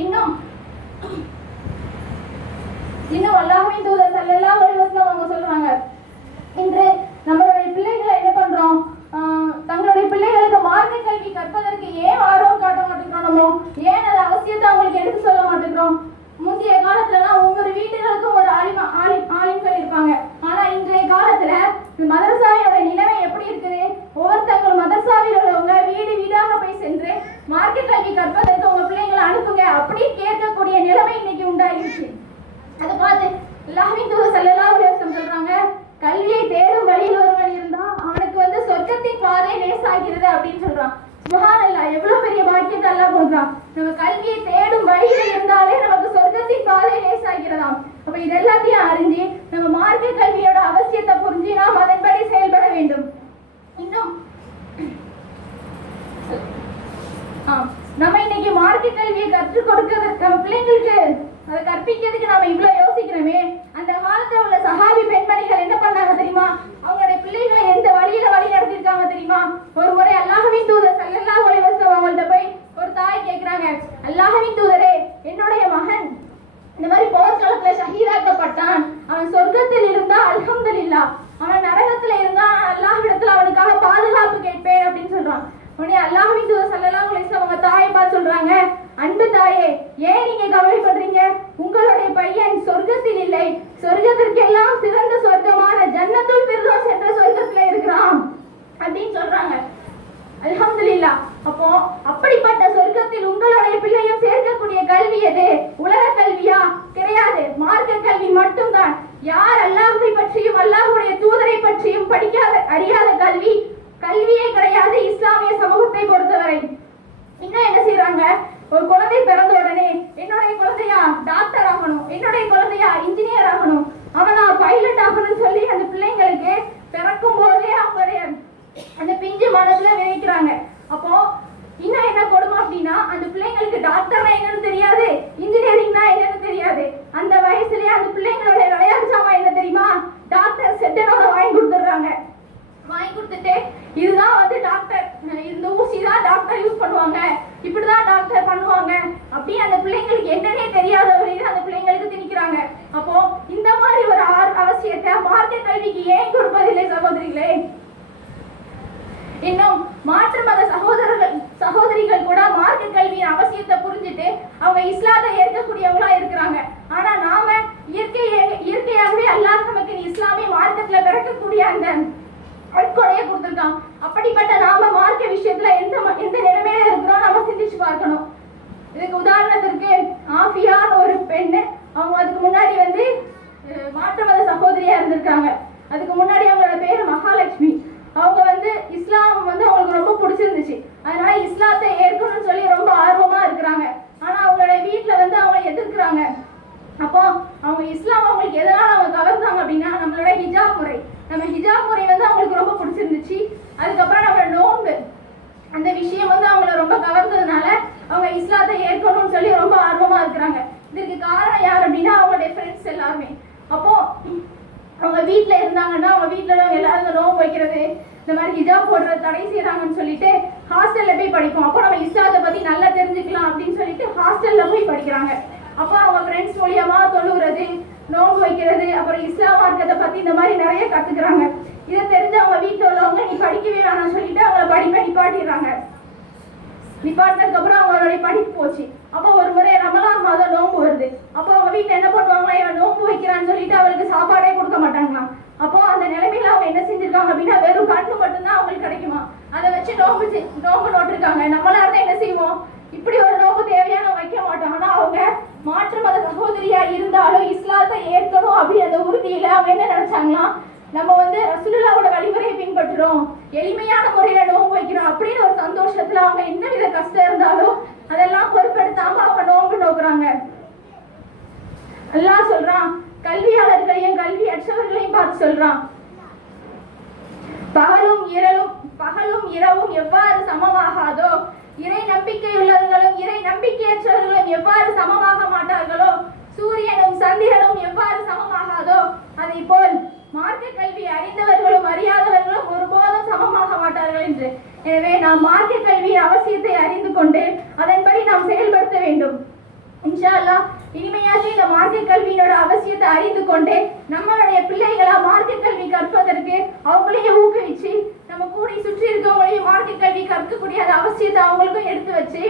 இன்னும் இன்னும் அல்லாஹ்வின் தூதர் எல்லா அலைஹி வஸல்லம் அவங்க சொல்றாங்க. இன்று நம்மளுடைய பிள்ளைகளை என்ன பண்றோம்? தங்களுடைய பிள்ளைகளுக்கு மார்க்க கல்வி கற்பதற்கு ஏன் ஆர்வம் காட்ட மாட்டேங்கிறோம் நம்ம? ஏன் அது அவசியத்தை அவங்களுக்கு எடுத்து சொல்ல மாட்டேங்கிறோம்? முந்தைய காலத்துலலாம் ஒவ்வொரு வீட்டுகளுக்கும் ஒரு ஆலிமா ஆலி ஆலிம்கள் இருப்பாங்க. ஆனா இன்றைய காலத்துல மதரசாவோட நிலைமை எப்படி இருக்குது? ஒவ்வொருத்தவங்க மதர்சாவில் உள்ளவங்க வீடு வீடாக போய் சென்று மார்க்கெட் கல்வி கற்பதற்கு உங்க பிள்ளைங்களை அனுப்புங்க. அப்படி கேட்கக்கூடிய நிலைமை இன்னைக்கு உண்டாகிடுச்சு அதை பார்த்து எல்லாமே தூர செல்லலாம் சொல்றாங்க. கல்வியை தேடும் வழியில் ஒருவன் இருந்தா அவனுக்கு வந்து சொர்க்கத்தின் பாதை லேசாகிறது அப்படின்னு சொல்றான். சுபஹானல்லாஹ் எவ்வளவு பெரிய பாக்கியத்தை எல்லாம் கொடுக்குறான் நம்ம கல்வியை தேடும் வழியில இருந்தாலே நமக்கு சொர்க்கத்தின் பாதை லேசாகிறதாம். அப்ப இதெல்லாத்தையும் அறிஞ்சு நம்ம மார்க்க கல்வியோட அவசியத்தை புரிஞ்சு நாம் அதன்படி செயல்பட வேண்டும் இன்னும் ஆ, நம்ம இன்னைக்கு மார்க்க கல்வியை கற்றுக் கொடுக்கிறது நம்ம பிள்ளைங்களுக்கு அதை கற்பிக்கிறதுக்கு நம்ம இவ்வளவு யோசிக்கிறோமே. அந்த காலத்துல உள்ள சகாபி பெண்மணிகள் என்ன பண்ணாங்க தெரியுமா? அவங்களுடைய பிள்ளைகளை எந்த வழியில வழி நடத்திருக்காங்க தெரியுமா? ஒரு முறை அல்லாஹவின் தூதர் ஸல்லல்லாஹு அலைஹி வஸல்லம் அவங்கள்ட்ட போய் ஒரு தாய் கேக்குறாங்க அல்லாஹவின் தூதரே என்னுடைய மகன் இந்த மாதிரி போர்க்களத்துல ஷஹீதாக்கப்பட்டான். அவன் சொர்க்கத்தில் இருந்தா அல்ஹம்துலில்லாஹ். அவன் நரகத்துல இருந்தா அல்லாஹ்விடத்துல அவனுக்காக பாதுகாப்பு கேட்பேன் அப்படின்னு சொல்றான். உடனே அல்லாஹ் தூதர் ஸல்லல்லாஹு அலைஹி வஸல்லம் அவங்க தாயை பார்த்து சொல்றாங்க அன்பு தாயே ஏன் நீங்க கவலைப்படுறீங்க? உங்களுடைய பையன் சொர்க்கத்தில் இல்லை. சொர்க்கத்திற்கெல்லாம் சிறந்த சொர்க்கமான ஜன்னத்துல் ஃபிர்தௌஸ் என்ற சொர்க்கத்துல இருக்கிறான். அப்படின்னு சொல்றாங்க. அல்ஹம்துலில்லா. அப்போ அப்படிப்பட்ட சொர்க்கத்தில் உங்களுடைய பிள்ளையும் சேர்க்கக்கூடிய கல்வி எது? உலக கல்வியா? கிடையாது. மார்க்க கல்வி மட்டும்தான். யார் அல்லாஹை பற்றியும் அல்லாஹுடைய தூதரை பற்றியும் படிக்காத அறியாத கல்வி கல்வியே கிடையாது இஸ்லாமிய சமூகத்தை பொறுத்தவரை. இன்னும் என்ன செய்யறாங்க ஒரு குழந்தை பிறந்த உடனே என்னுடைய குழந்தையா டாக்டர் ஆகணும். என்னுடைய குழந்தையா இன்ஜினியர் ஆகணும். அவனா பைலட் ஆகணும்னு சொல்லி அந்த பிள்ளைங்களுக்கு பிறக்கும் போதே அவங்களுடைய அந்த பிஞ்சு மனதுல விதைக்கிறாங்க அப்போ இன்னும் என்ன கொடுமை அப்படின்னா அந்த பிள்ளைங்களுக்கு டாக்டர்னா என்னன்னு தெரியாது இன்ஜினியரிங்னா என்னன்னு தெரியாது. அந்த வயசுலயே அந்த பிள்ளைங்களோட விளையாட்டு சாமான் என்ன தெரியுமா? டாக்டர் செட்டனோட வாங்கி கொடுத்துடுறாங்க. வாங்கி கொடுத்துட்டு இதுதான் வந்து டாக்டர் இந்த ஊசி தான் டாக்டர் யூஸ் பண்ணுவாங்க. இப்படிதான் டாக்டர் பண்ணுவாங்க. அப்படியே அந்த பிள்ளைங்களுக்கு என்னன்னே தெரியாத ஒரு அந்த பிள்ளைங்களுக்கு திணிக்கிறாங்க. அப்போ இந்த மாதிரி ஒரு ஆர் அவசியத்தை மார்க்க கல்விக்கு ஏன் கொடுப்பதில்லை சகோதரிகளே? இன்னும் மாற்று மத சகோதரர்கள் சகோதரிகள் கூட மார்க்க கல்வியின் அவசியத்தை புரிஞ்சுட்டு அவங்க இஸ்லாத்தை ஏற்கக்கூடியவங்களா இருக்கிறாங்க. ஆனா நாம இயற்கையே இயற்கையாகவே அல்லாஹ் நமக்கு இஸ்லாமிய மார்க்கத்துல பிறக்கக்கூடிய அந்த அற்கொலையை கொடுத்துருக்கான் அப்படிப்பட்ட நாம மார்க்க விஷயத்துல எந்த எந்த நிலைமையில இருக்கிறோம் நம்ம சிந்திச்சு பார்க்கணும். இதுக்கு உதாரணத்திற்கு ஆஃபியான்னு ஒரு பெண்ணு அவங்க அதுக்கு முன்னாடி வந்து மாற்றமத சகோதரியா இருந்திருக்காங்க. அதுக்கு முன்னாடி அவங்களோட பேர் மகாலட்சுமி. அவங்க வந்து இஸ்லாம் வந்து அவங்களுக்கு ரொம்ப பிடிச்சிருந்துச்சு. அதனால இஸ்லாத்தை ஏற்கணும்னு சொல்லி ரொம்ப ஆர்வமா இருக்கிறாங்க. ஆனா அவங்களோட வீட்டுல வந்து அவங்க எதிர்க்கிறாங்க. அப்போ அவங்க இஸ்லாம் அவங்களுக்கு எதனால அவங்க கவர்ந்தாங்க அப்படின்னா நம்மளோட ஹிஜாப் முறை. நம்ம ஹிஜாப் முறை வந்து அவங்களுக்கு ரொம்ப பிடிச்சிருந்துச்சு. அதுக்கப்புறம் நம்ம நோன்பு. அந்த விஷயம் வந்து அவங்கள ரொம்ப கவர்ந்ததுனால அவங்க இஸ்லாத்தை ஏற்கணும்னு சொல்லி ரொம்ப ஆர்வமா இருக்கிறாங்க. இதுக்கு காரணம் யார் அப்படின்னா அவங்களுடைய ஃப்ரெண்ட்ஸ் எல்லாருமே. அப்போ அவங்க வீட்டில் இருந்தாங்கன்னா அவங்க வீட்டில் உள்ளவங்க எல்லாரும் நோம்பு வைக்கிறது இந்த மாதிரி ஹிஜாப் போடுற தடை செய்யறாங்கன்னு சொல்லிட்டு ஹாஸ்டல்ல போய் படிப்போம். அப்போ நம்ம இஸ்லாத்தை பத்தி நல்லா தெரிஞ்சுக்கலாம் அப்படின்னு சொல்லிட்டு ஹாஸ்டல்ல போய் படிக்கிறாங்க. அப்போ அவங்க ஃப்ரெண்ட்ஸ் மூலியமா தொழுகிறது நோன்பு வைக்கிறது அப்புறம் இஸ்லாம் மார்க்கத்தை பத்தி இந்த மாதிரி நிறைய கத்துக்கிறாங்க. இதை தெரிஞ்சு அவங்க வீட்டில் உள்ளவங்க நீ படிக்கவே வேணாம்னு சொல்லிட்டு அவங்கள படிப்பை நிப்பாட்டிடுறாங்க. நிப்பாட்டினதுக்கு அப்புறம் அவங்களுடைய படிப்பு போச்சு. அப்போ ஒரு முறை ரமலான் மாதம் நோன்பு வருது. அப்போ அவங்க வீட்டில் என்ன பண்ணுவாங்களா இவன் நோன்பு வைக்கிறான்னு சொல்லிட்டு அவளுக்கு சாப்பாடே கொடுக்க மாட்டாங்களாம். அப்போ அந்த நிலைமையில அவங்க என்ன செஞ்சிருக்காங்க அப்படின்னா வெறும் கண்ணு மட்டும்தான் அவங்களுக்கு கிடைக்குமா? அதை வச்சு நோம்பு நோம்பு நோன்பு நோட்டிருக்காங்க. நம்மளா இருந்தா என்ன செய்வோம்? இப்படி ஒரு நோன்பு தேவையான வைக்க மாட்டோம். ஆனா அவங்க மாற்று மத சகோதரியா இருந்தாலும் ஏற்கணும் அப்படி அந்த உறுதியில அவங்க என்ன நினைச்சாங்களாம் நம்ம வந்து ரசுல்லாவோட வழிமுறையை பின்பற்றுறோம் எளிமையான முறையில நோன்பு வைக்கிறோம் அப்படின்னு ஒரு சந்தோஷத்துல அவங்க என்ன வித கஷ்டம் இருந்தாலும் அதெல்லாம் பொருட்படுத்தாம அவங்க நோன்பு நோக்குறாங்க. எல்லாம் சொல்றான் கல்வியாளர்களையும் கல்வி அற்றவர்களையும் பார்த்து சொல்றான். பகலும் இரவும் பகலும் இரவும் எவ்வாறு சமமாகாதோ இறை நம்பிக்கை உள்ளவர்களும் இறை நம்பிக்கையற்றவர்களும் எவ்வாறு சமமாக மாட்டார்களோ சூரியனும் சந்திரனும் எவ்வாறு சமமாகாதோ அதை போல் மார்க்க கல்வி அறிந்தவர்களும் அறியாதவர்களும் ஒருபோதும் சமமாக மாட்டார்கள் என்று. எனவே நாம் மார்க்க கல்வியின் அவசியத்தை அறிந்து கொண்டு அதன்படி நாம் செயல்படுத்த வேண்டும். இன்ஷா அல்லாஹ் இனிமையாச்சும் இந்த மார்க்க கல்வியினோட அவசியத்தை அறிந்து கொண்டு நம்மளுடைய பிள்ளைகளா மார்க்க கல்வி கற்பதற்கு அவங்களையும் ஊக்குவிச்சு நம்ம கூடி சுற்றி இருக்கவங்களையும் மார்க்க கல்வி கற்கக்கூடிய அந்த அவசியத்தை அவங்களுக்கும் எடுத்து வச்சு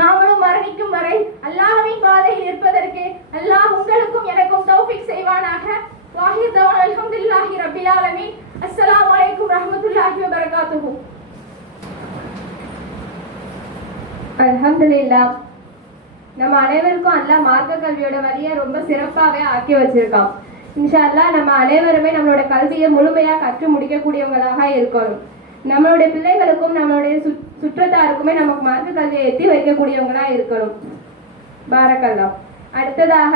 நாமளும் மரணிக்கும் வரை அல்லாஹ்வின் பாதையில் இருப்பதற்கு அல்லாஹ் உங்களுக்கும் எனக்கும் தௌஃபிக் செய்வானாக. வாஹிர் தவான் அல்ஹம்துலில்லாஹி ரப்பில் ஆலமீன். அஸ்ஸலாமு அலைக்கும் ரஹ்மத்துல்லாஹி வ பரகாத்துஹு நம்ம அனைவருக்கும் அல்லாஹ் மார்க்க கல்வியோட வழியை ரொம்ப சிறப்பாகவே ஆக்கி வச்சிருக்கான். இன்ஷா அல்லாஹ் நம்ம அனைவருமே நம்மளோட கல்வியை முழுமையாக கற்று முடிக்கக்கூடியவங்களாக இருக்கணும். நம்மளுடைய பிள்ளைகளுக்கும் நம்மளுடைய சுத் சுற்றத்தாருக்குமே நமக்கு மார்க்க கல்வியை எத்தி வைக்கக்கூடியவங்களா இருக்கணும் பாரக்கல்லாம் அடுத்ததாக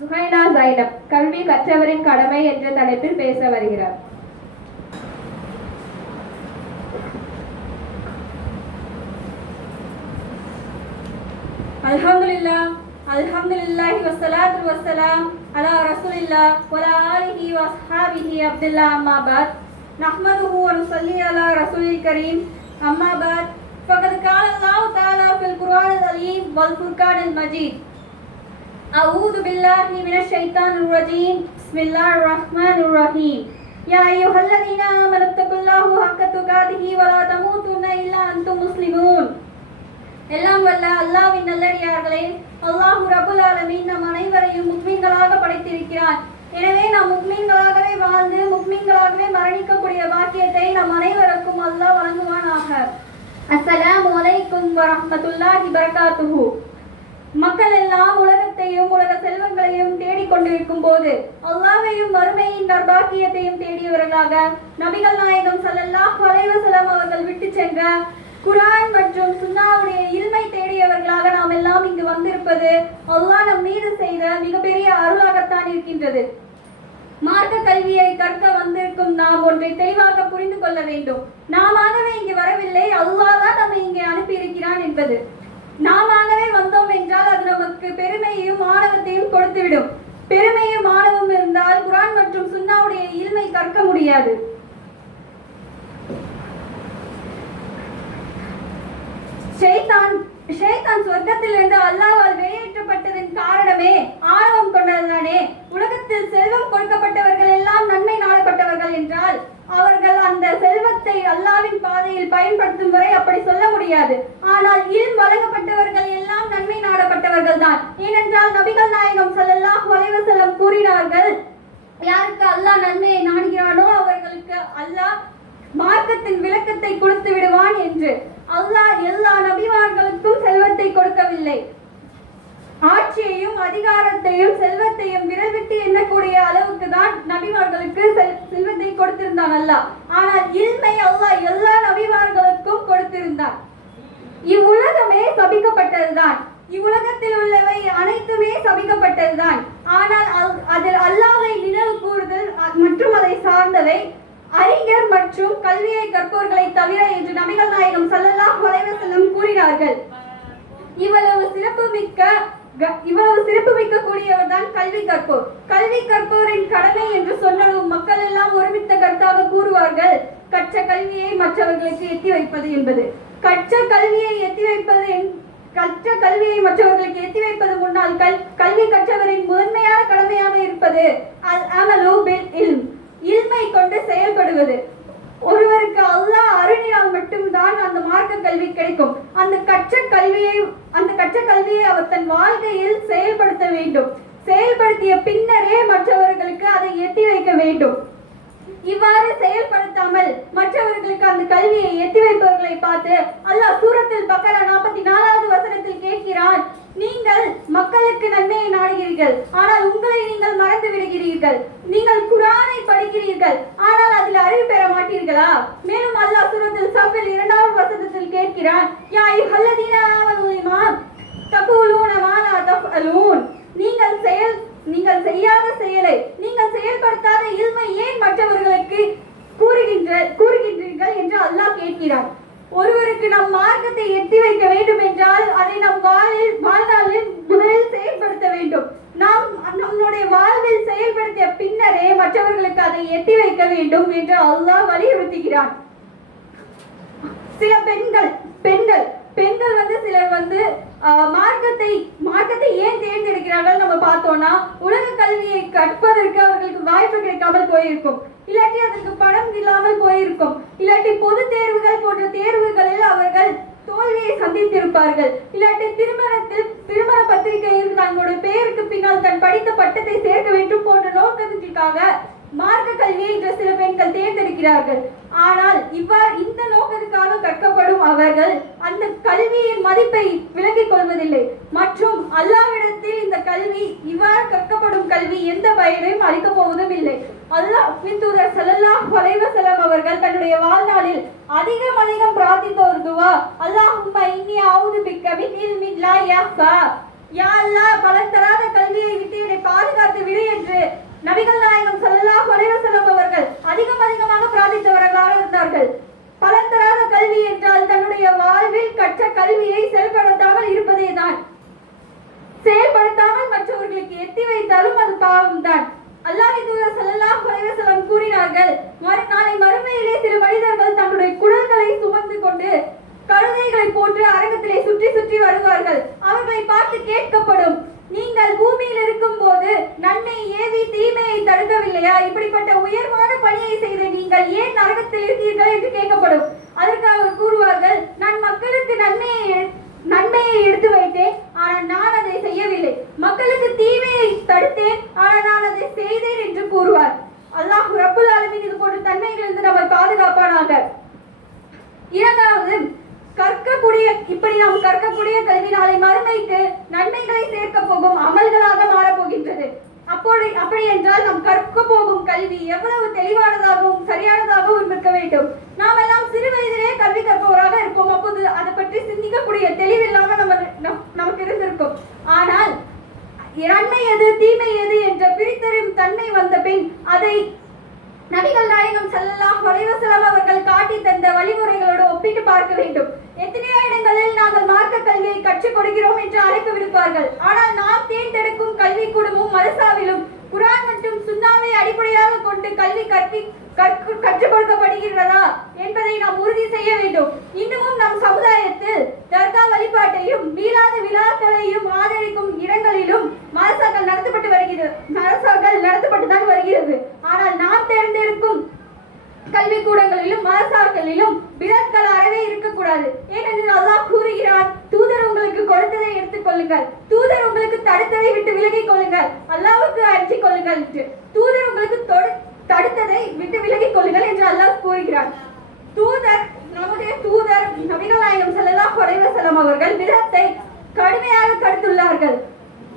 சுஹைனா ஜைனப் கல்வி கற்றவரின் கடமை என்ற தலைப்பில் பேச வருகிறார் அல்ஹம்துலில்லா அல்ஹம்துலில்லாஹி வஸ்ஸலாத்து வஸ்ஸலாம் அலா ரசூலில்லா வல ஆலிஹி வஸ்ஹாபிஹி அப்துல்லா அம்மா பாத் நஹ்மதுஹு வ நுஸல்லி அலா ரசூலில் கரீம் rasulil kareem amma ba'd faqad qala Allah ta'ala fil Qur'an al-Azim wal Furqan al-Majid أعوذ بالله من الشيطان الرجيم بسم الله الرحمن الرحيم يا أيها الذين آمنوا اتقوا الله حق تقاته ولا تموتن إلا أنتم مسلمون எல்லாம் வல்ல அல்லாஹ்வின் நல்லடியார்களே அல்லாஹ் ரபுல் ஆலமீன் நம் அனைவரையும் முக்மீன்களாக படைத்திருக்கிறான் எனவே நாம் முக்மீன்களாகவே வாழ்ந்து முக்மீன்களாகவே மரணிக்கக்கூடிய பாக்கியத்தை நம் அனைவருக்கும் அல்லாஹ் வழங்குவானாக அஸ்ஸலாமு அலைக்கும் வரஹ்மத்துல்லாஹி பரகாத்துஹு மக்கள் எல்லாம் உலகத்தையும் உலக செல்வங்களையும் தேடிக்கொண்டிருக்கும் போது அல்லாவையும் வறுமையின் நர்பாக்கியத்தையும் தேடியவர்களாக நபிகள் நாயகம் ஸல்லல்லாஹு வலைவசலம் அவர்கள் விட்டு சென்ற குரான் மற்றும் சுன்னாவுடைய இல்மை தேடியவர்களாக நாம் எல்லாம் இங்கு வந்திருப்பது அல்லாஹ் நம் மீது செய்த மிகப்பெரிய அருளாகத்தான் இருக்கின்றது. மார்க்க கல்வியை கற்க வந்திருக்கும் நாம் ஒன்றை தெளிவாக புரிந்து கொள்ள வேண்டும். நாமவே இங்கு வரவில்லை. அல்லாதான் நம்மை இங்கே அனுப்பியிருக்கிறான் என்பது. நாமவே வந்தோம் என்றால் அது நமக்கு பெருமையையும் ஆணவத்தையும் கொடுத்துவிடும். பெருமையும் ஆணவம் இருந்தால் குரான் மற்றும் சுன்னாவுடைய இல்மை கற்க முடியாது. ஷைத்தான் ஷைத்தான் சொர்க்கத்திலிருந்து அல்லாஹால் வெளியேற்றப்பட்டதன் காரணமே ஆணவம் கொண்டதுதானே? உலகத்தில் செல்வம் கொடுக்கப்பட்டவர்கள் எல்லாம் நன்மை நாடப்பட்டவர்கள் என்றால் அவர்கள் அந்த செல்வத்தை அல்லாவின் பாதையில் பயன்படுத்தும் வரை அப்படி சொல்ல முடியாது. ஆனால் இல் வழங்கப்பட்டவர்கள் எல்லாம் நன்மை நாடப்பட்டவர்கள் தான். ஏனென்றால் நபிகள் நாயகம் ஸல்லல்லாஹு அலைஹி செல்லம் கூறினார்கள் யாருக்கு அல்லாஹ் நன்மையை நாடுகிறானோ அவர்களுக்கு அல்லாஹ் மார்க்கத்தின் விளக்கத்தை கொடுத்து விடுவான் என்று. அல்லாஹ் எல்லா நபிமார்களுக்கும் செல்வத்தை கொடுக்கவில்லை. ஆட்சியையும் அதிகாரத்தையும் செல்வத்தையும் விரல் விட்டு எண்ணக்கூடிய அளவுக்கு தான் நபிமார்களுக்கு செல்வத்தை கொடுத்திருந்தான் அல்லாஹ். ஆனால் இல்மை அல்லாஹ் எல்லா நபிமார்களுக்கும் கொடுத்திருந்தான். இவ்வுலகமே சபிக்கப்பட்டதுதான். இவ்வுலகத்தில் உள்ளவை அனைத்துமே சபிக்கப்பட்டதுதான். ஆனால் அதில் அல்லாவை நினைவு கூறுதல் மற்றும் அதை சார்ந்தவை அறிஞர் மற்றும் கல்வியை கற்போர்களை தவிர என்று நபிகள் நாயகம் ஸல்லல்லாஹு அலைஹி கூறினார்கள். இவ்வளவு சிறப்பு மிக்க இவ்வளவு சிறப்பு மிக்க கூடியவர் தான் கல்வி கற்போர். கல்வி கற்போரின் கடமை என்று சொன்னதும் மக்கள் எல்லாம் ஒருமித்த கருத்தாக கூறுவார்கள். கற்ற கல்வியை மற்றவர்களுக்கு எத்தி வைப்பது என்பது. கற்ற கல்வியை எத்தி வைப்பது கற்ற கல்வியை மற்றவர்களுக்கு எத்தி வைப்பது முன்னால் கல் கல்வி கற்றவரின் முதன்மையான கடமையாக இருப்பது அல் அமலு பில் இல்மை கொண்டு செயல்படுவது. ஒருவருக்கு அல்லாஹ் அருளினால் மட்டும்தான் அந்த மார்க்க கல்வி கிடைக்கும். அந்த கற்ற கல்வியை அந்த கற்ற கல்வியை அவர் தன் வாழ்க்கையில் செயல்படுத்த வேண்டும். செயல்படுத்திய பின்னரே மற்றவர்களுக்கு அதை எத்தி வைக்க வேண்டும். இவ்வாறு செயல்படுத்தாமல் மற்றவர்களுக்கு அந்த கல்வியை எத்தி வைப்பவர்களை பார்த்து அல்லாஹ் சூரத்தில் பக்கரா நாற்பத்தி நாலாவது வசனத்தில் கேட்கிறான். நீங்கள் மக்களுக்கு நன்மையை நாடுகிறீர்கள். ஆனால் உங்களை நீங்கள் மறந்து விடுகிறீர்கள். நீங்கள் குரானை படிக்கிறீர்கள். ஆனால் அதில் அறிவு பெற மாட்டீர்களா? மேலும் அல்லாஹ் சூரத்தில் சஃபில் இரண்டாவது வசனத்தில் கேட்கிறான் யா ஐயுஹல்லதீன ஆமனு லிமா தகூலூன தஃஅலூன். நீங்கள் செயல் நீங்கள் செய்யாத செயலை நீங்கள் செயல்படுத்தாத இல்மை ஏன் மற்றவர்களுக்கு கூறுகின்ற கூறுகின்றீர்கள் என்று அல்லாஹ் கேட்கிறான். ஒருவருக்கு நம் மார்க்கத்தை எட்டி வைக்க வேண்டும் என்றால் அதை நம் வாழ்வில் வாழ்நாளில் முதலில் செயல்படுத்த வேண்டும். நாம் நம்முடைய வாழ்வில் செயல்படுத்திய பின்னரே மற்றவர்களுக்கு அதை எட்டி வைக்க வேண்டும் என்று அல்லாஹ் வலியுறுத்துகிறான். சில பெண்கள் பெண்கள் பெண்கள் வந்து சிலர் வந்து ஆஹ், மார்க்கத்தை ஏன் தேர்ந்தெடுக்கிறார்கள் நம்ம பார்த்தோம்னா உலக கல்வியை கற்பதற்கு அவர்களுக்கு வாய்ப்பு கிடைக்காமல் போயிருக்கும். இல்லாட்டி அதற்கு பணம் இல்லாமல் போயிருக்கும். இல்லாட்டி பொது தேர்வுகள் போன்ற தேர்வுகளில் அவர்கள் தோல்வியை சந்தித்திருப்பார்கள். இல்லாட்டி திருமணத்தில் திருமண பத்திரிகையில் தங்களோட பெயருக்கு பின்னால் தன் படித்த பட்டத்தை சேர்க்க வேண்டும் போன்ற நோக்கத்துக்காக மார்க்க கல்வியை இன்று சில பெண்கள் தேர்ந்தெடுக்கிறார்கள். ஆனால் இவ்வாறு இந்த நோக்கத்துக்காக கற்கப்படும் அவர்கள் அந்த கல்வியின் மதிப்பை விளங்கிக் கொள்வதில்லை. மற்றும் அல்லாவிடத்தில் இந்த கல்வி இவ்வாறு கற்கப்படும் கல்வி எந்த பயனையும் அளிக்கப் போவதும் இல்லை. அல்லாஹ் பின்தூதர் ஸல்லல்லாஹு அலைஹி வஸல்லம் அவர்கள் தன்னுடைய வாழ்நாளில் அதிகம் அதிகம் பிரார்த்தித்த ஒரு துவா அல்லாஹும்ம இன்னி ஆவுது பிக்க மின் இல்மின் லா யஹ்ஃபா. யா அல்லாஹ் பலன் தராத கல்வியை விட்டு என்னை பாதுகாத்து விடு என்று நபிகள் நாயகம் ஸல்லல்லாஹு அலைஹி வஸல்லம் அவர்கள் அதிகம் அதிகமாக பிரார்த்தித்தவர்களாக இருந்தார்கள். பலன் தராத கல்வி என்றால் தன்னுடைய வாழ்வில் கற்ற கல்வியை செயல்படுத்தாமல் இருப்பதே தான். செயல்படுத்தாமல் மற்றவர்களுக்கு எத்தி வைத்தாலும் அது பாவம்தான் அல்லாஹி தூதர் ஸல்லல்லாஹு அலைஹி வஸல்லம் கூறினார்கள் மறு நாளை மறுமையிலே சில மனிதர்கள் தங்களுடைய குடல்களை சுமந்து கொண்டு கழுதைகளை போன்று அரங்கத்திலே சுற்றி சுற்றி வருவார்கள். அவர்களை பார்த்து கேட்கப்படும். நீங்கள் பூமியில் இருக்கும் போது நன்மை ஏவி தீமையை தடுக்கவில்லையா? இப்படிப்பட்ட உயர்வான பணியை செய்து நீங்கள் ஏன் நரகத்தில் இருக்கீர்கள் என்று கேட்கப்படும். அதற்கு அவர் கூறுவார்கள் நான் மக்களுக்கு நன்மையை நன்மையை எடுத்து வைத்தேன் ஆனால் நான் அதை செய்யவில்லை. மக்களுக்கு தீமையை தடுத்தேன் ஆனால் நான் அதை செய்தேன் என்று கூறுவார். அல்லாஹ் ரப்புல் ஆலமீன் இது போன்ற தன்மைகளிலிருந்து நம்மை பாதுகாப்பானாக. இரண்டாவது கற்கக்கூடிய இப்படி நாம் கற்கக்கூடிய கல்வி நாளை மறுமைக்கு நன்மைகளை சேர்க்க போகும் அமல்களாக மாறப்போகின்றது அப்படி அப்படி என்றால் நாம் கற்க போகும் கல்வி எவ்வளவு தெளிவானதாகவும் சரியானதாகவும் இருக்க வேண்டும். நாம் எல்லாம் சிறு வயதிலே கல்வி கற்பவராக இருப்போம். அப்போது அதை பற்றி சிந்திக்கக்கூடிய தெளிவில்லாம நம்ம நம்- நமக்கு இருந்திருக்கும். ஆனால் நன்மை எது தீமை எது என்ற பிரித்தறியும் தன்மை வந்த பின் அதை நபிகள் நாயகம் செல்லலாம் அலைஹி வஸல்லம் அவர்கள் காட்டி தந்த வழிமுறைகளோடு ஒப்பிட்டு பார்க்க வேண்டும். எத்தனையோ இடங்களில் நாங்கள் மார்க்க கல்வியை கற்றுக் கொடுக்கிறோம் என்று அழைப்பு விடுப்பார்கள். ஆனால் நாம் தேர்ந்தெடுக்கும் கல்வி குடும்பம் மதசாவிலும் குரான் மற்றும் சுண்ணாவை அடிப்படையாக கொண்டு கல்வி கற்பி கற்கு கற்றுக் கொடுக்கப்படுகிறதா என்பதை நாம் உறுதி செய்ய வேண்டும். இன்னமும் நம் சமுதாயத்தில் தர்கா வழிபாட்டையும் மீளாத விழாக்களையும் ஆதரிக்கும் இடங்களிலும் மதசாக்கள் நடத்தப்பட்டு வருகிறது. மதசாக்கள் நடத்தப்பட்டு தான் வருகிறது. ஆனால் நாம் தேர்ந்தெடுக்கும் கல்வி கூடங்களிலும் மதசாக்களிலும் விலக்கள் அறவே இருக்கக்கூடாது. ஏனெனில் அல்லாஹ் கூறுகிறான் தூதர் உங்களுக்கு கொடுத்ததை எடுத்துக் கொள்ளுங்கள். தூதர் உங்களுக்கு தடுத்ததை விட்டு விலகிக் கொள்ளுங்கள். அல்லாவுக்கு அஞ்சிக் கொள்ளுங்கள். தூதர் உங்களுக்கு தொடு தடுத்ததை விட்டு விலகிக் கொள்ளுங்கள் என்று அல்லாஹ் கூறுகிறார். தூதர் நம்முடைய தூதர் நபிகள் செல்லலா குறைவ செல்லம் அவர்கள் விதத்தை கடுமையாக தடுத்துள்ளார்கள்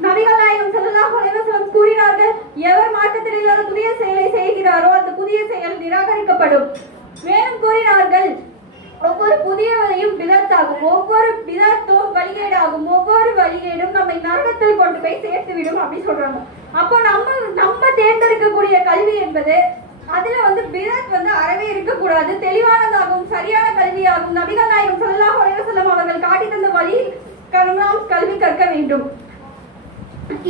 நபிகள் செல்லலா குறைவ அலைஹி கூறினார்கள் எவர் மாற்றத்தில் இல்லாத புதிய செயலை செய்கிறாரோ அந்த புதிய செயல் நிராகரிக்கப்படும். மேலும் கூறினார்கள் ஒவ்வொரு புதியவதையும் விதத்தாகும் ஒவ்வொரு விதத்தும் வழிகேடாகும் ஒவ்வொரு வழிகேடும் நம்மை நரகத்தில் கொண்டு போய் சேர்த்து விடும் அப்படின்னு சொல்றாங்க. அப்போ நம்ம நம்ம தேர்ந்தெடுக்கக்கூடிய கல்வி என்பது அதுல வந்து பிதத் வந்து அறவே இருக்கக்கூடாது. தெளிவானதாகவும் சரியான கல்வியாகும் நபிகள் நாயகம் சொல்லலாம் அவர்கள் காட்டி தந்த வழியில் நாம் கல்வி கற்க வேண்டும்.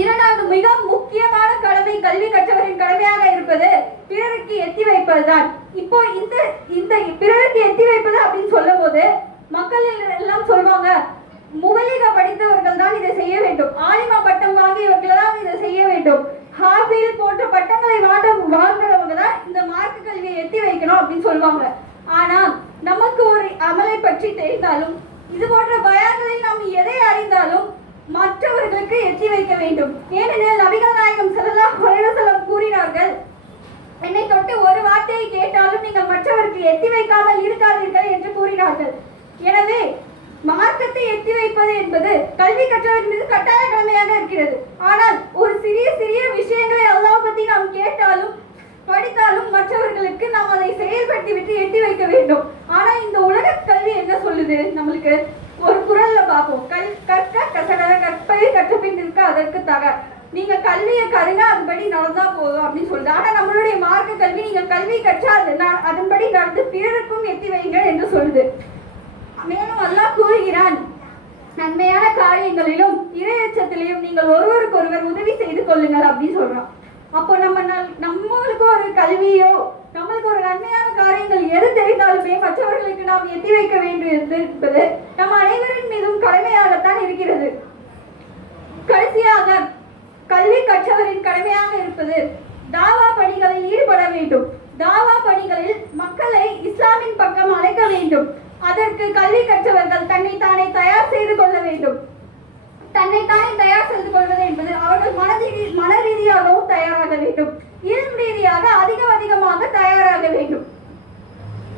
இரண்டாவது மிக முக்கியமான கடமை கல்வி கற்றவரின் கடமையாக இருப்பது பிறருக்கு எத்தி வைப்பதுதான். இப்போ இந்த இந்த பிறருக்கு எத்தி வைப்பது அப்படின்னு சொல்லும் போது மக்கள் எல்லாம் சொல்லுவாங்க முவலிக படித்தவர்கள் தான் இதை செய்ய வேண்டும். ஆலிமா பட்டம் வாங்கியவர்கள் தான் இதை செய்ய வேண்டும். ஹாபியில் போன்ற பட்டங்களை வாங்க வாங்குறவங்க தான் இந்த மார்க்க கல்வியை எத்தி வைக்கணும் அப்படின்னு சொல்லுவாங்க ஆனா நமக்கு ஒரு அமலை பற்றி தெரிந்தாலும் இது போன்ற பயான்களில் நாம் எதை அறிந்தாலும் மற்றவர்களுக்கு எட்டி வைக்க வேண்டும். ஏனெனில் நபிகள் நாயகம் ஸல்லல்லாஹு அலைஹி கூறினார்கள் என்னை தொட்டு ஒரு வார்த்தையை கேட்டாலும் நீங்கள் மற்றவருக்கு எத்தி வைக்காமல் இருக்காதீர்கள் என்று கூறினார்கள். எனவே மார்க்கத்தை எத்தி வைப்பது என்பது கல்வி கற்றவர் மீது கட்டாய கடமையாக இருக்கிறது. ஆனால் ஒரு சிறிய சிறிய விஷயங்களை அல்லாஹ் பத்தி நாம் கேட்டாலும் படித்தாலும் மற்றவர்களுக்கு நாம் அதை செயல்படுத்தி விட்டு எட்டி வைக்க வேண்டும். ஆனா இந்த உலக கல்வி என்ன சொல்லுது? நம்மளுக்கு ஒரு குரல்ல பார்ப்போம். கல் கற்க கசட கற்பவை கற்றுப்பின் பின் இருக்க அதற்கு தக. நீங்க கல்வியை கருங்க அதன்படி நடந்தா போதும் அப்படின்னு சொல்லுது. ஆனா நம்மளுடைய மார்க்க கல்வி நீங்க கல்வி கற்றா அது அதன்படி நடந்து பிறருக்கும் எத்தி வைங்க என்று சொல்லுது. மேலும் அல்லாஹ் கூறுகிறான் நன்மையான காரியங்களிலும் இரையச்சத்திலையும் நீங்கள் ஒருவருக்கொருவர் உதவி செய்து கொள்ளுங்கள் அப்படின்னு சொல்றான். அப்போ நம்ம நல்- நம்மளுக்கு ஒரு கல்வியோ நம்ம எது தெரிந்தாலுமே மற்றவர்களுக்கு நாம் எத்தி வைக்க வேண்டும் என்பது நம் அனைவரின் மீதும் கடமையாகத்தான் இருக்கிறது. கடைசியாக கல்வி கற்றவரின் கடமையாக இருப்பது தாவா பணிகளில் ஈடுபட வேண்டும். தாவா பணிகளில் மக்களை இஸ்லாமின் பக்கம் அழைக்க வேண்டும். அதற்கு கல்வி கற்றவர்கள் தன்னை தானே தயார் செய்து கொள்ள வேண்டும். தன்னை தானே தயார் செய்து கொள்வது என்பது அவர்கள் மனதி மன ரீதியாகவும் தயாராக வேண்டும். இளம் ரீதியாக அதிகம் அதிகமாக தயாராக வேண்டும்.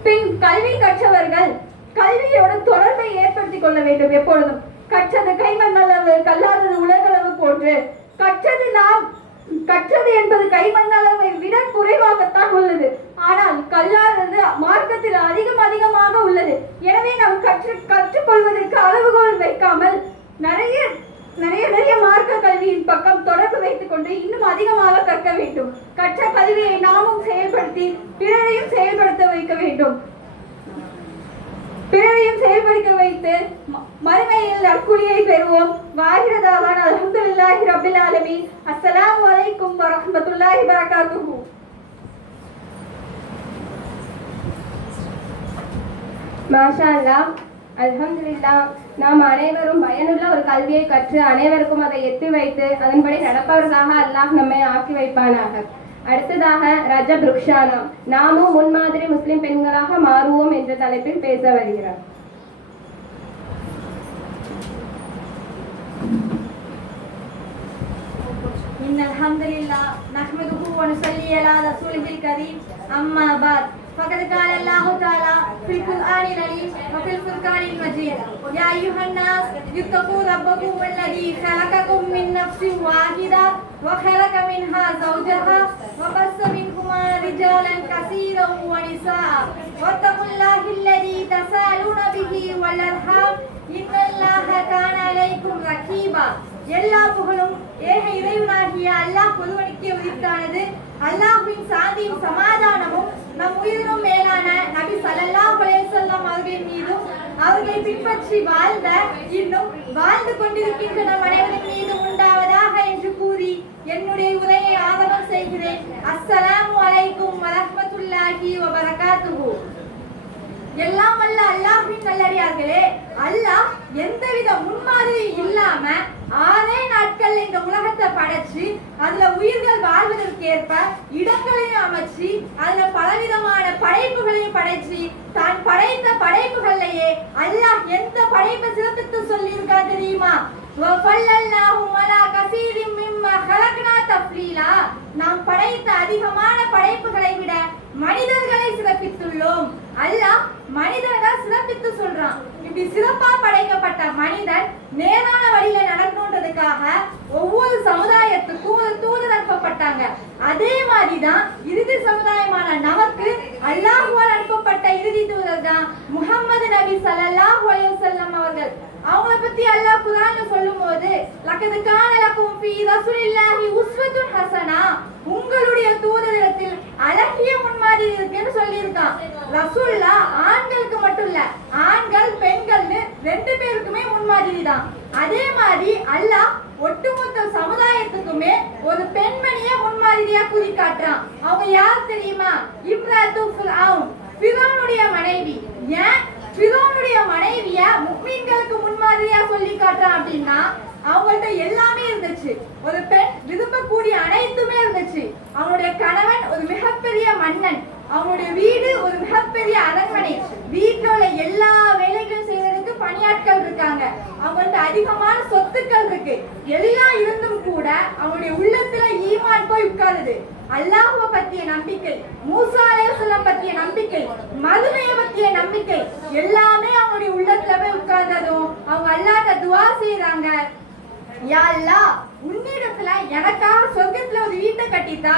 பின் கல்வி கற்றவர்கள் கல்வியோடு தொடர்பை ஏற்படுத்திக் கொள்ள வேண்டும் எப்பொழுதும். கற்றது கைமண்ணளவு கல்லாதது உலகளவு போன்று. கற்றது நாம் கற்றது என்பது கைமண்ணளவை விட குறைவாகத்தான் உள்ளது. ஆனால் கல்லாதது மார்க்கத்தில் அதிகம் அதிகமாக உள்ளது. எனவே நாம் கற்று கற்றுக்கொள்வதற்கு அளவுகோல் வைக்காமல் நிறைய கல்வியின் பக்கம் தொடர்பு வைத்துக் கொண்டு இன்னும் அதிகமாக கற்க வேண்டும். கற்ற கல்வியை நாமும் செயல்படுத்தி பிறரையும் செயல்படுத்த வைக்க வேண்டும். பிறரையும் செயல்படுத்த வைத்து மறுமையில் நற்குழியை பெறுவோம். வாகிரதாவான் அல்ஹம்துலில்லாஹி ரபில் ஆலமி அஸ்ஸலாமு வலைக்கும் வரஹ்மத்துல்லாஹி வரகாத்துஹு மாஷா அல்லா அல்ஹம்துலில்லா நாம் அனைவரும் பயனுள்ள ஒரு கல்வியை கற்று அனைவருக்கும் அதை எத்தி வைத்து அதன்படி நடப்பவர்களாக அல்லாஹ் நம்மை ஆக்கி வைப்பானாக அடுத்ததாக ரஜப் ருக்ஷானா நாமும் முன்மாதிரி முஸ்லிம் பெண்களாக மாறுவோம் என்ற தலைப்பில் பேச வருகிறார் إن الحمد لله نحمده ونصلي على رسوله الكريم أما بعد فقد قال الله تعالى في القرآن العليم وفي الفرقان المجيد. يا أيها الناس اتقوا ربكم الذي خلقكم من نفس واحدة وخلق منها زوجها وبث منهما رجالا كثيرا ونساء. واتقوا الله الذي تسالون به والأرحام. إن الله كان عليكم رقيبا எல்லா புகழும் ஏக இறைவனாகிய அல்லாஹ் ஒருவனுக்கே உதித்தானது அல்லாஹ்வின் சாந்தியும் சமாதானமும் நம் உயிரினும் மேலான நபி ஸல்லல்லாஹு அலைஹி அவர்களின் மீதும் அவர்களை பின்பற்றி வாழ்ந்த இன்னும் வாழ்ந்து கொண்டிருக்கின்ற நம் அனைவரின் மீதும் உண்டாவதாக என்று கூறி என்னுடைய உரையை ஆரம்பம் செய்கிறேன். அஸ்ஸலாமு அலைக்கும் வரஹமத்துல்லாஹி வபரகாத்துஹு. எல்லாம் வல்ல அல்லாஹ்வின் நல்லடியார்களே அல்லாஹ் எந்தவித முன்மாதிரி இல்லாம ஆறே நாட்கள் இந்த உலகத்தை படைச்சு அதுல உயிர்கள் வாழ்வதற்கு ஏற்ப இடங்களையும் அமைச்சு அதுல பலவிதமான படைப்புகளையும் படைச்சு தான் படைத்த படைப்புகள்லயே அல்லாஹ் எந்த படைப்பை சிறப்பித்து சொல்லியிருக்கா தெரியுமா? நாம் படைத்த அதிகமான படைப்புகளை விட மனிதர்களை சிறப்பித்துள்ளோம். அல்லாஹ் மனிதனை சிறப்பித்து சொல்றான். இப்படி சிறப்பா படைக்கப்பட்ட மனிதன் நேரான வழியில நடக்கணுன்றதுக்காக ஒவ்வொரு சமுதாயத்துக்கும் ஒரு தூதர் அனுப்பப்பட்டாங்க. அதே மாதிரிதான் இறுதி சமுதாயமான நமக்கு அல்லாஹுவால் அனுப்பப்பட்ட இறுதி தூதர் தான் முகமது நபி ஸல்லல்லாஹு அலைஹி வஸல்லம் அவர்கள். அவங்கள பத்தி அல்லாஹ் குர்ஆன்ல சொல்லும்போது லக்கத் கான லக்கும் ஃபீ ரசூலில்லாஹி உஸ்வத்துன் ஹஸனா உங்களுடைய தூதரிடத்தில் அழகிய முன்மாதிரி இருக்குன்னு சொல்லியிருக்கான். ரசூல்லா ஆண்களுக்கு மட்டும் இல்ல ஆண்கள் பெண்கள்னு ரெண்டு பேருக்குமே முன்மாதிரி தான் அதே மாதிரி அல்லாஹ் ஒட்டுமொத்த சமுதாயத்துக்குமே ஒரு பெண்மணிய முன்மாதிரியா குறி காட்டுறான் அவங்க யார் தெரியுமா? இப்ராத்து ஃபிரௌன் ஃபிரௌனுடைய மனைவி. ஏன்? ஃபிரௌனுடைய மனைவிய முக்மீன்களுக்கு முன்மாதிரியா சொல்லி காட்டுறான் அப்படின்னா அவங்கள்ட்ட எல்லாமே இருந்துச்சு. ஒரு பெண் விரும்பக்கூடிய அனைத்துமே இருந்துச்சு. அவனுடைய கணவன் ஒரு மிகப்பெரிய மன்னன். அவனுடைய வீடு ஒரு மிகப்பெரிய அரண்மனை. வீட்டுல உள்ள எல்லா வேலைகளும் செய்வதற்கு பணியாட்கள் இருக்காங்க. அவங்கள்ட்ட அதிகமான சொத்துக்கள் இருக்கு. எல்லாம் இருந்தும் கூட அவனுடைய உள்ளத்துல ஈமான் போய் உட்காருது. அல்லாஹுவ பத்திய நம்பிக்கை மூசா அலைஹிஸ்ஸலாம் பத்திய நம்பிக்கை மதுமைய பத்திய நம்பிக்கை எல்லாமே அவங்களுடைய உள்ளத்துல போய் உட்கார்ந்ததும் அவங்க அல்லாஹ்ட்ட துஆ செய்றாங்க. யா அல்லாஹ் உன்னிடத்துல எனக்காக சொர்க்கத்துல ஒரு வீட்டை கட்டித்தா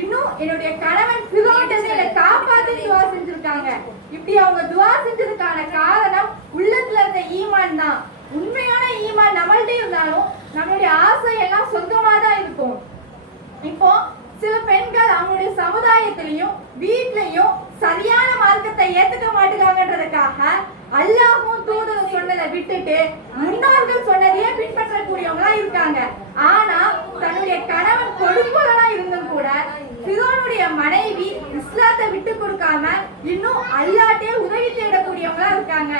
இன்னும் என்னுடைய கணவன் பிறோட்டதை என்னை காப்பாத்தி துவா செஞ்சிருக்காங்க. இப்படி அவங்க துவா செஞ்சதுக்கான காரணம் உள்ளத்துல இருந்த ஈமான் தான். உண்மையான ஈமான் நம்மள்ட்ட இருந்தாலும் நம்மளுடைய ஆசை எல்லாம் சொந்தமா தான் இருக்கும். இப்போ சில பெண்கள் அவங்களுடைய சமுதாயத்திலையும் வீட்லயும் சரியான மார்க்கத்தை ஏத்துக்க மாட்டேங்காங்கன்றதுக்காக அல்லாஹும் தூதர் சொன்னதை விட்டுட்டு முன்னோர்கள் சொன்னதையே பின்பற்றக்கூடியவங்களா இருக்காங்க. ஆனா தன்னுடைய கணவன் கொடுப்பவனா இருந்த இஸ்லாத்தை விட்டு கொடுக்காம இன்னும் அல்லாட்டே உதவி தேடக்கூடியவங்களா இருக்காங்க.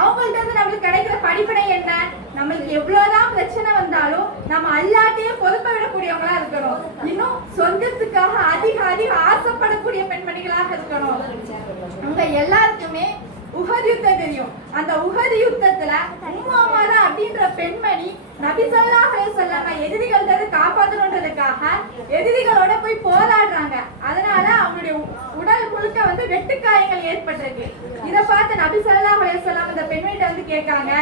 அவங்கள்ட்ட இருந்து நம்மளுக்கு கிடைக்கிற படிப்படை என்ன? நம்மளுக்கு எவ்வளவுதான் பிரச்சனை வந்தாலும் நம்ம அல்லாட்டையே பொறுப்ப விடக்கூடியவங்களா இருக்கணும். இன்னும் சொந்தத்துக்காக அதிக அதிக ஆசைப்படக்கூடிய பெண்மணிகளாக இருக்கணும். உங்க எல்லாருக்குமே உஹது யுத்தம் தெரியும். அந்த உஹது யுத்தத்துல உமாமால அப்படின்ற பெண்மணி நபி ஸல்லல்லாஹு அலைஹி எதிரிகள் காப்பாத்தணுன்றதுக்காக எதிரிகளோட போய் போராடுறாங்க. அதனால அவங்களுடைய உடல் முழுக்க வந்து வெட்டுக்காயங்கள் ஏற்பட்டிருக்கு. இத பார்த்து நபி ஸல்லல்லாஹு சொல்லாம அந்த பெண்மணிட்ட வந்து கேட்காங்க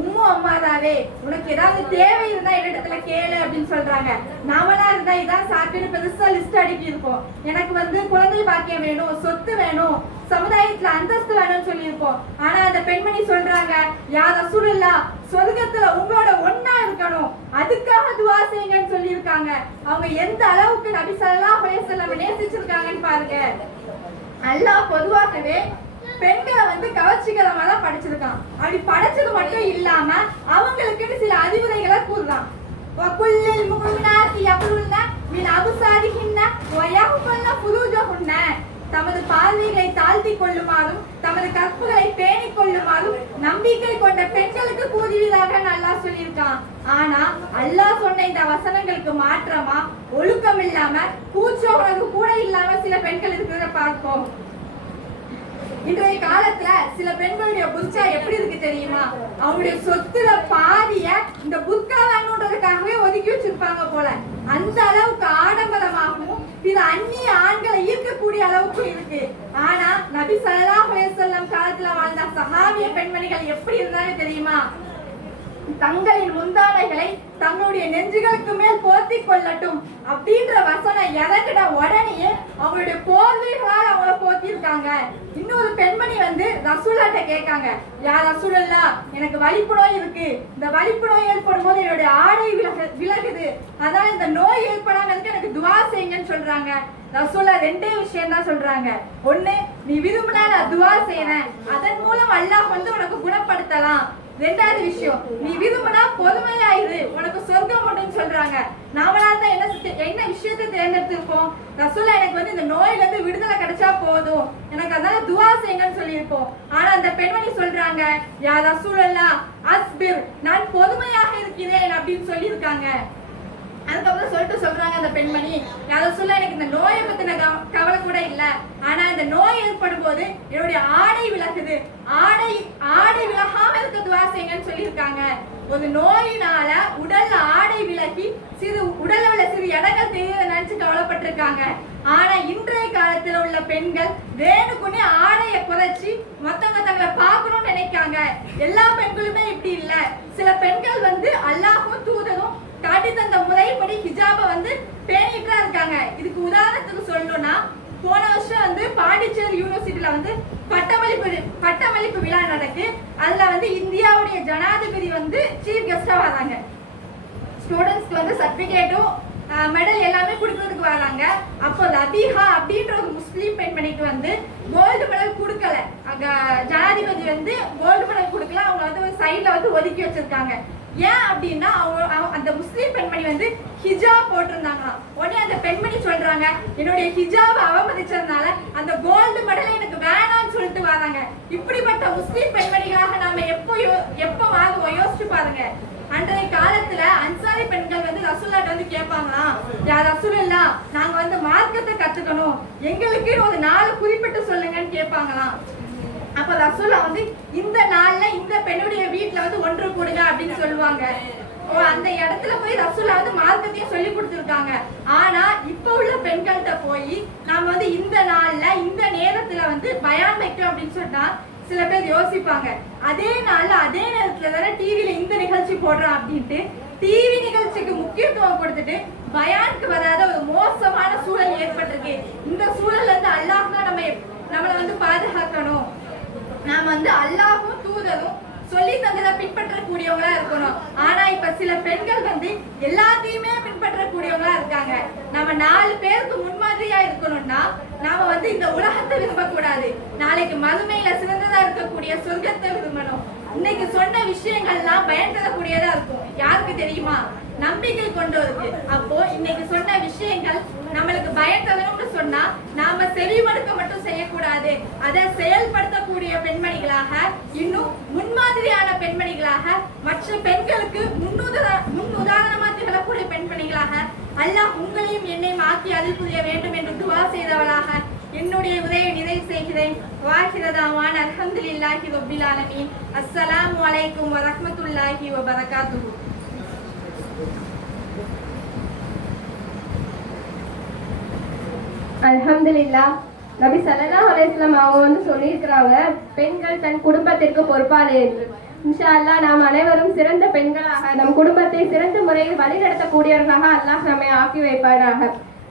உம்மு அம்மாதாவே உனக்கு ஏதாவது தேவை இருந்தா என்னிடத்துல கேளு அப்படின்னு சொல்றாங்க. நாமளா இருந்தா இதான் சாப்பிட்டு பெருசா லிஸ்ட் அடுக்கி இருக்கோம் எனக்கு வந்து குழந்தை பாக்கியம் வேணும் சொத்து வேணும் சமுதாய சமுதாயத்துல அந்தஸ்து வேணும்னு சொல்லியிருப்போம் ஆனா அந்த பெண்மணி சொல்றாங்க யார் ரசூலுல்லா சொர்க்கத்துல உங்களோட ஒண்ணா இருக்கணும் அதுக்காக துவா செய்யுங்கன்னு சொல்லியிருக்காங்க அவங்க எந்த அளவுக்கு நபி ஸல்லல்லாஹு அலைஹி வஸல்லம் நேசிச்சிருக்காங்கன்னு பாருங்க அல்லாஹ் பொதுவாகவே பெண்களை வந்து கவர்ச்சிகரமா தான் படிச்சிருக்கான் அப்படி படிச்சது மட்டும் இல்லாம அவங்களுக்குன்னு சில அறிவுரைகளை கூறுறான் وَكُلِّ الْمُؤْمِنَاتِ يَغْضُضْنَ مِنْ أَبْصَارِهِنَّ وَيَحْفَظْنَ فُرُوجَهُنَّ தமது பார்வைகளை தாழ்த்தி கொள்ளுமாறும் தமது கற்புகளை பேணிக் கொள்ளுமாறும் நம்பிக்கை கொண்ட பெண்களுக்கு கூறுவதாக நல்லா சொல்லியிருக்கான். ஆனா அல்லாஹ் சொன்ன இந்த வசனங்களுக்கு மாற்றமா? ஒழுக்கம் இல்லாம கூச்ச உணர்வு கூட இல்லாம சில பெண்கள் இருக்கிறத பார்ப்போம். இன்றைய காலத்துல சில பெண்களுடைய புர்கா எப்படி இருக்கு தெரியுமா? அவங்களுடைய சொத்துல பா இந்த புர்கா ஒதுக்கி வச்சிருப்பாங்க போல. அந்த அளவுக்கு ஆடம்பரமாகவும் பிற அந்நிய ஆண்களை ஈர்க்கக்கூடிய அளவுக்கு இருக்கு. ஆனா நபி ஸல்லல்லாஹு செல்லம் காலத்துல வாழ்ந்த சஹாபிய பெண்மணிகள் எப்படி இருந்தாங்க தெரியுமா? தங்களின் முந்தானைகளை தங்களுடைய நெஞ்சுகளுக்கு மேல் போர்த்தி கொள்ளட்டும் அப்படின்ற வசனம் இறங்கிட உடனேயே அவங்களுடைய போர்வைகளால் அவங்கள போத்திருக்காங்க இன்னொரு பெண்மணி வந்து ரசூலாட்ட கேட்காங்க யார் ரசூலல்லா எனக்கு வலிப்பு நோய் இருக்கு. இந்த வலிப்பு நோய் ஏற்படும் போது என்னுடைய ஆடை விலகு விலகுது. அதனால இந்த நோய் ஏற்படாம எனக்கு துவா செய்யுங்கன்னு சொல்றாங்க. ரசூலா ரெண்டே விஷயம் தான் சொல்றாங்க. ஒண்ணு நீ விரும்பினா நான் துவா செய்யறேன் அதன் மூலம் அல்லாஹ் வந்து உனக்கு குணப்படுத்தலாம். ரெண்டாவது விஷயம் நீ விரும்பினா பொறுமையாயிரு. உனக்கு சொர்க்கம் உண்டுன்னு சொல்றாங்க. நாமளா தான் என்ன என்ன விஷயத்தை தேர்ந்தெடுத்திருப்போம் ரசூலா எனக்கு வந்து இந்த நோயில இருந்து விடுதலை கிடைச்சா போதும். எனக்கு அதனால துவா செய்யுங்கன்னு சொல்லியிருப்போம். ஆனா அந்த பெண்மணி சொல்றாங்க யா ரசூலல்லா அஸ்பிர் நான் பொறுமையாக இருக்கிறேன் அப்படின்னு சொல்லியிருக்காங்க. அதுக்கப்புறம் சொல்லிட்டு சொல்றாங்க அந்த பெண்மணி. அதை சொல்ல எனக்கு இந்த நோயை பத்தின கவ- கவலை கூட இல்ல. ஆனா இந்த நோய் ஏற்படும் போது என்னுடைய ஆடை விலகுது. ஆடை ஆடை விலகாம இருக்க துவா செய்யுங்கன்னு சொல்லியிருக்காங்க. ஒரு நோயினால உடல்ல ஆடை விலகி சிறு உடல்ல உள்ள சிறு இடங்கள் தெரியல நினைச்சு கவலைப்பட்டிருக்காங்க. ஆனா இன்றைய காலத்துல உள்ள பெண்கள் வேணுக்குன்னே ஆடையை குறைச்சி மத்தவங்க தங்களை பார்க்கணும்னு நினைக்காங்க. எல்லா பெண்களுமே இப்படி இல்ல. சில பெண்கள் வந்து அல்லாஹும் தூதரும் காட்டி தந்த முறைப்படி ஹிஜாபை வந்து பேணிட்டு தான் இருக்காங்க. இதுக்கு உதாரணத்துக்கு சொல்லணும்னா போன வருஷம் வந்து பாண்டிச்சேரி யூனிவர்சிட்டியில வந்து பட்டமளிப்பு பட்டமளிப்பு விழா நடக்கு. அதுல வந்து இந்தியாவுடைய ஜனாதிபதி வந்து சீஃப் கெஸ்டா வராங்க. ஸ்டூடெண்ட்ஸ்க்கு வந்து சர்டிஃபிகேட்டும் மெடல் எல்லாமே கொடுக்கறதுக்கு வராங்க. அப்போ ரபிஹா அப்படின்ற ஒரு முஸ்லீம் பெண்மணிக்கு வந்து கோல்டு மெடல் கொடுக்கல. அங்க ஜனாதிபதி வந்து கோல்டு மெடல் கொடுக்கல. அவங்க வந்து ஒரு சைட்ல வந்து ஒதுக்கி வச்சிருக்காங்க. ஏன் அப்படின்னா அவங்க அந்த முஸ்லீம் பெண்மணி வந்து ஹிஜாப் போட்டிருந்தாங்களாம் உடனே அந்த பெண்மணி சொல்றாங்க என்னுடைய ஹிஜாப் அவமதிச்சதுனால அந்த கோல்டு மெடலை எனக்கு வேணாம்னு சொல்லிட்டு வராங்க. இப்படிப்பட்ட முஸ்லீம் பெண்மணிகளாக நாம எப்போ யோ- எப்போ வாங்குவோம் யோசிச்சு பாருங்க. அன்றைய காலத்துல அன்சாரி பெண்கள் வந்து ரசூல்லாட்ட வந்து கேட்பாங்களாம். யார் ரசூலுல்லா நாங்க வந்து மார்க்கத்தை கத்துக்கணும். எங்களுக்கு ஒரு நாள் குறிப்பிட்டு சொல்லுங்கன்னு கேட்பாங்களாம். அப்ப ரசூல்லா வந்து இந்த நாள்ல இந்த பெண் வீட்ல வந்து ஒன்று கூடுங்க அப்படின்னு சொல்லுவாங்க. ஓ அந்த இடத்துல போய் ரசூலாவது வந்து மார்க்கத்தையும் சொல்லி கொடுத்துருக்காங்க. ஆனா இப்ப உள்ள பெண்கள்கிட்ட போய் நாம வந்து இந்த நாள்ல இந்த நேரத்துல வந்து பயான் வைக்கிறோம் அப்படின்னு சொன்னா சில பேர் யோசிப்பாங்க. அதே நாள்ல அதே நேரத்துல தானே டிவில இந்த நிகழ்ச்சி போடுறான் அப்படின்ட்டு டிவி நிகழ்ச்சிக்கு முக்கியத்துவம் கொடுத்துட்டு பயானுக்கு வராத ஒரு மோசமான சூழல் ஏற்பட்டிருக்கு. இந்த சூழல்ல இருந்து அல்லாஹ் தான் நம்ம நம்மளை வந்து பாதுகாக்கணும். நாம வந்து அல்லாஹும் தூதரும் சொல்லி தந்ததை பின்பற்றக்கூடியவங்களா இருக்கணும். ஆனா இப்ப சில பெண்கள் வந்து எல்லாத்தையுமே பின்பற்றக்கூடியவங்களா இருக்காங்க. நம்ம நாலு பேருக்கு முன்மாதிரியா இருக்கணும்னா நாம வந்து இந்த உலகத்தை விரும்பக்கூடாது. நாளைக்கு மறுமையில சிறந்ததா இருக்கக்கூடிய சொர்க்கத்தை விரும்பணும். இன்னைக்கு சொன்ன விஷயங்கள்லாம் பயன் தரக்கூடியதா இருக்கும். யாருக்கு தெரியுமா? நம்பிக்கை கொண்டு வருது அப்போ இன்னைக்கு சொன்ன விஷயங்கள் நம்மளுக்கு பயம் சொன்னா நாம செவிமடுக்க மட்டும் செய்யக்கூடாது. அதை செயல்படுத்தக்கூடிய பெண்மணிகளாக இன்னும் முன்மாதிரியான பெண்மணிகளாக மற்ற பெண்களுக்கு முன்னுதா முன் உதாரணமா திகழக்கூடிய பெண்மணிகளாக அல்லாஹ் உங்களையும் என்னையும் ஆக்கி அருள் புரிய வேண்டும் என்று துவா செய்தவளாக என்னுடைய உதவியை நிறைவு செய்கிறேன். வாஹிரதாவான் அல்ஹம்துலில்லாஹி ரப்பில் ஆலமீன். அஸ்ஸலாமு அலைக்கும் வரமத்துல்லாஹி வபரகாத்துஹு. அல்ஹம்துலில்லா. நபி ஸல்லல்லாஹு அலைஹி வஸல்லம் அவங்க வந்து சொல்லியிருக்கிறாங்க பெண்கள் தன் குடும்பத்திற்கு பொறுப்பாளி என்று. இன்ஷா அல்லாஹ் நாம் அனைவரும் சிறந்த பெண்களாக நம் குடும்பத்தை சிறந்த முறையில் வழிநடத்தக்கூடியவர்களாக அல்லாஹ் நம்மை ஆக்கி வைப்பாராக.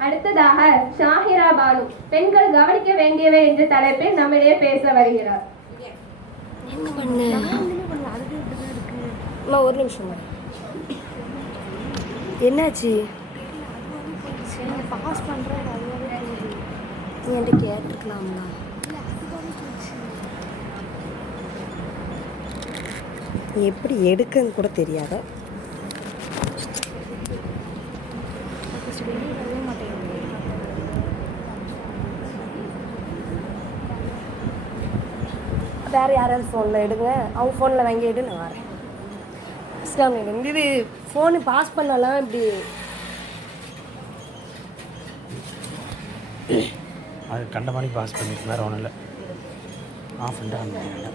அடுத்ததாக ஷாஹிரா பானு. பெண்கள் கவனிக்க வேண்டியவை என்ற தலைப்பில் நம்மிடையே பேச வருகிறார். ஒரு நிமிஷம் என்னாச்சு? பாஸ் பண்ணுறேன் என்கிட்ட கேட்டிருக்கலாம்ல. எப்படி எடுக்குன்னு கூட தெரியாத. வேறு யாராவது ஃபோனில் எடுங்க. அவங்க ஃபோனில் வாங்கி எடு நான் வரேன் வலைக்கம். இது ஃபோனு பாஸ் பண்ணலாம் இப்படி அது கண்ட மாதிரி பாஸ் பண்ணிட்டு வேறு ஒன்றும் இல்லை ஆஃப் பண்ணிட்டு